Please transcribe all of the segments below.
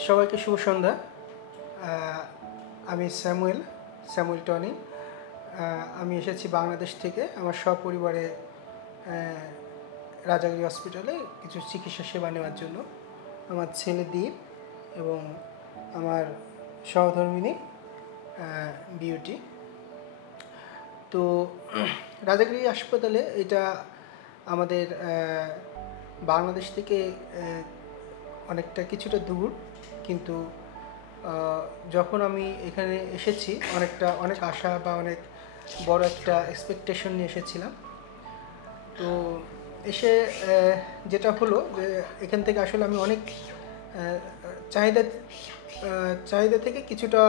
সবাইকে শুভ সন্ধ্যা। আমি Samuel Tony. আমি এসেছি বাংলাদেশ থেকে আমার সপরিবারে রাজাগিরি হসপিটালে কিছু চিকিৎসা সেবা নেওয়ার জন্য। আমার ছেলে দীপ এবং আমার সহধর্মিণী বিউটি। তো রাজাগিরি হাসপাতালে এটা আমাদের বাংলাদেশ থেকে অনেকটা কিছুটা দূর, কিন্তু যখন আমি এখানে এসেছি অনেক আশা বা অনেক বড় একটা এক্সপেকটেশন নিয়ে এসেছিলাম। তো এসে যেটা হলো যে এখান থেকে আসলে আমি অনেক চাহিদা থেকে কিছুটা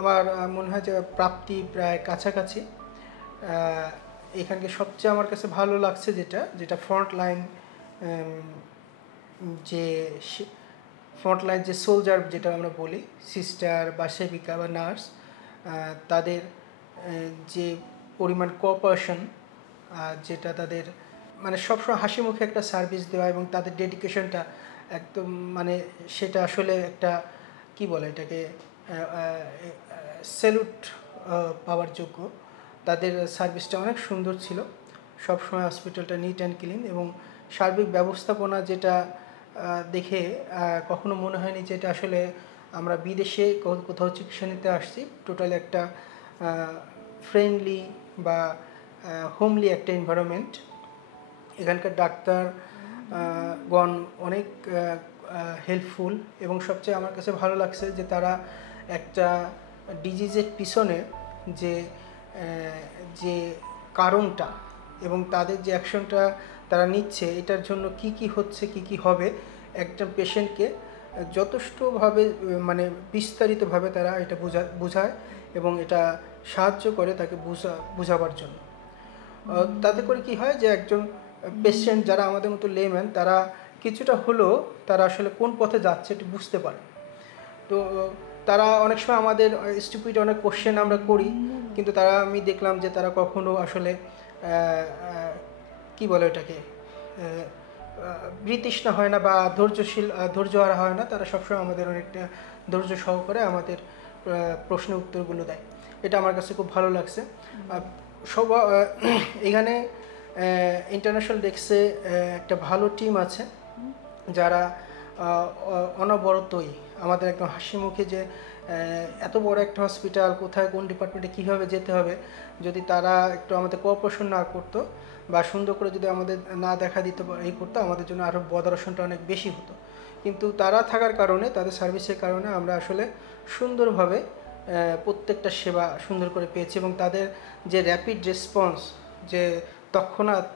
আমার মনে হয় যে প্রাপ্তি প্রায় কাছাকাছি। এখানকে সবচেয়ে আমার কাছে ভালো লাগছে যেটা ফ্রন্ট লাইন যে সোলজার যেটা আমরা বলি, সিস্টার বা সেবিকা বা নার্স, তাদের যে পরিমাণ কোঅপারেশন, যেটা তাদের মানে সবসময় হাসি মুখে একটা সার্ভিস দেওয়া এবং তাদের ডেডিকেশনটা একদম মানে সেটা আসলে একটা কি বলে এটাকে স্যালুট পাওয়ার যোগ্য। তাদের সার্ভিসটা অনেক সুন্দর ছিল, সবসময় হসপিটালটা নিট অ্যান্ড ক্লিন এবং সার্বিক ব্যবস্থাপনা যেটা দেখে কখনো মনে হয়নি যে এটা আসলে আমরা বিদেশে কোথাও চিকিৎসা নিতে আসছি। টোটালি একটা ফ্রেন্ডলি বা হোমলি একটা এনভায়রনমেন্ট। এখানকার ডাক্তারগণ অনেক হেল্পফুল এবং সবচেয়ে আমার কাছে ভালো লাগছে যে তারা একটা ডিজিজের পিছনে যে কারণটা এবং তাদের যে অ্যাকশনটা তারা নিচ্ছে, এটার জন্য কি হচ্ছে কি হবে, একটা পেশেন্টকে যথেষ্টভাবে মানে বিস্তারিতভাবে তারা এটা বোঝায় এবং এটা সাহায্য করে তাকে বোঝাবার জন্য। তাতে করে কি হয় যে একজন পেশেন্ট যারা আমাদের মতো লেম্যান, তারা কিছুটা হলেও তারা আসলে কোন পথে যাচ্ছে একটু বুঝতে পারে। তো তারা অনেক সময় আমাদের স্টুপিড অনেক কোশ্চেন আমরা করি, কিন্তু আমি দেখলাম যে তারা কখনো আসলে কি বলে ওটাকে বিতৃষ্ণা হয় না বা ধৈর্যহারা হয় না। তারা সবসময় আমাদের অনেকটা ধৈর্য সহকারে আমাদের প্রশ্নের উত্তরগুলো দেয়। এটা আমার কাছে খুব ভালো লাগছে। এখানে ইন্টারন্যাশনাল ডেস্কে একটা ভালো টিম আছে যারা অনবরতই আমাদের একদম হাসি মুখে যে এত বড় একটা হসপিটাল, কোথায় কোন ডিপার্টমেন্টে কীভাবে যেতে হবে, যদি তারা একটু আমাদের কোঅপারেশন না করতো বা সুন্দর করে যদি আমাদের না দেখা দিত এই করতো, আমাদের জন্য আরও বদরাসনটা অনেক বেশি হতো। কিন্তু তারা থাকার কারণে, তাদের সার্ভিসের কারণে আমরা আসলে সুন্দরভাবে প্রত্যেকটা সেবা সুন্দর করে পেয়েছি এবং তাদের যে র্যাপিড রেসপন্স, যে তৎক্ষণাৎ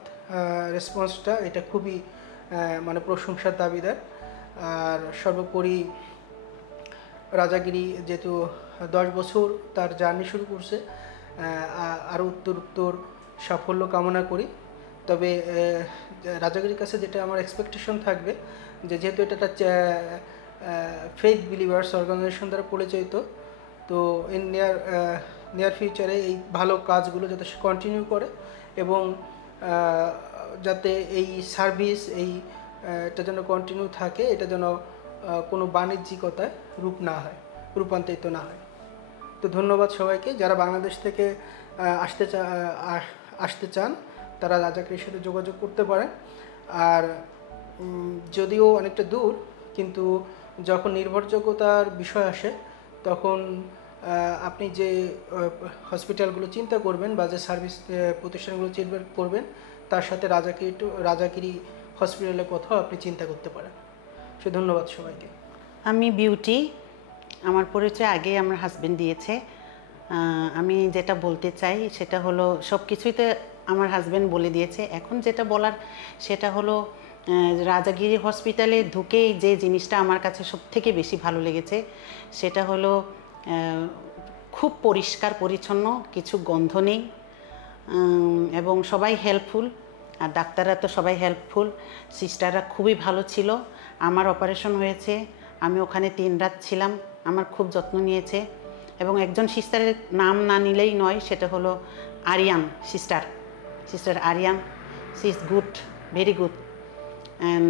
রেসপন্সটা, এটা খুবই মানে প্রশংসার দাবিদার। আর সর্বোপরি রাজাগিরি যেহেতু 10 বছর তার জার্নি শুরু করছে, আরও উত্তর সাফল্য কামনা করি। তবে রাজাগিরির কাছে যেটা আমার এক্সপেকটেশন থাকবে যে যেহেতু এটা একটা ফেথ বিলিভার্স অর্গানাইজেশন দ্বারা পরিচালিত, তো ইন নিয়ার ফিউচারে এই ভালো কাজগুলো যাতে কন্টিনিউ করে এবং যাতে এই সার্ভিস এটা যেন কন্টিনিউ থাকে, এটা যেন কোনো বাণিজ্যিকতায় রূপান্তরিত না হয়। তো ধন্যবাদ সবাইকে। যারা বাংলাদেশ থেকে আসতে চান তারা রাজাগিরির সাথে যোগাযোগ করতে পারেন। আর যদিও অনেকটা দূর, কিন্তু যখন নির্ভরযোগ্যতার বিষয় আসে তখন আপনি যে হসপিটালগুলো চিন্তা করবেন বা যে সার্ভিস প্রতিষ্ঠানগুলো চিন্তা করবেন, তার সাথে রাজাগিরি হসপিটালের কথাও আপনি চিন্তা করতে পারেন। ধন্যবাদ সবাইকে। আমি বিউটি। আমার পরিচয় আগে আমার হাজবেন্ড দিয়েছে। আমি যেটা বলতে চাই সেটা হলো সব কিছুইতে আমার হাজবেন্ড বলে দিয়েছে। এখন যেটা বলার সেটা হলো রাজাগিরি হসপিটালে ঢুকেই যে জিনিসটা আমার কাছে সবথেকে বেশি ভালো লেগেছে সেটা হলো খুব পরিষ্কার পরিচ্ছন্ন, কিছু গন্ধ নেই এবং সবাই হেল্পফুল। আর ডাক্তাররা তো সবাই হেল্পফুল, সিস্টাররা খুবই ভালো ছিল। আমার অপারেশন হয়েছে, আমি ওখানে 3 রাত ছিলাম, আমার খুব যত্ন নিয়েছে। এবং একজন সিস্টারের নাম না নিলেই নয়, সেটা হলো Aryan sister Aryan. She is good, very good. And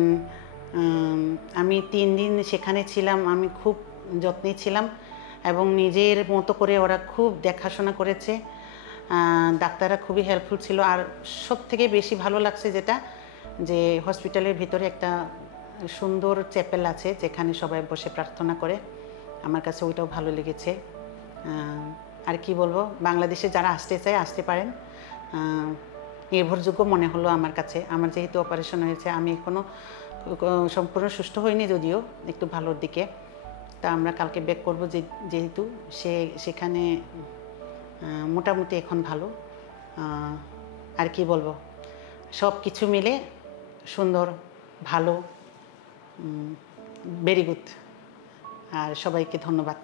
আমি 3 দিন সেখানে ছিলাম, আমি খুব যত্নে ছিলাম এবং নিজের মতো করে ওরা খুব দেখাশোনা করেছে। ডাক্তাররা খুবই হেল্পফুল ছিল। আর সবথেকে বেশি ভালো লাগছে যেটা, যে হসপিটালের ভিতরে একটা সুন্দর চ্যাপেল আছে যেখানে সবাই বসে প্রার্থনা করে। আমার কাছে ওইটাও ভালো লেগেছে। আর কি বলবো, বাংলাদেশে যারা আসতে চায় আসতে পারেন। নির্ভরযোগ্য মনে হলো আমার কাছে। আমার যেহেতু অপারেশন হয়েছে, আমি এখনও সম্পূর্ণ সুস্থ হইনি, যদিও একটু ভালোর দিকে। তা আমরা কালকে ব্যাক করবো, যেহেতু সেখানে মোটামুটি এখন ভালো। আর কি বলবো, সব কিছু মিলে সুন্দর, ভালো, ভেরি গুড। আর সবাইকে ধন্যবাদ।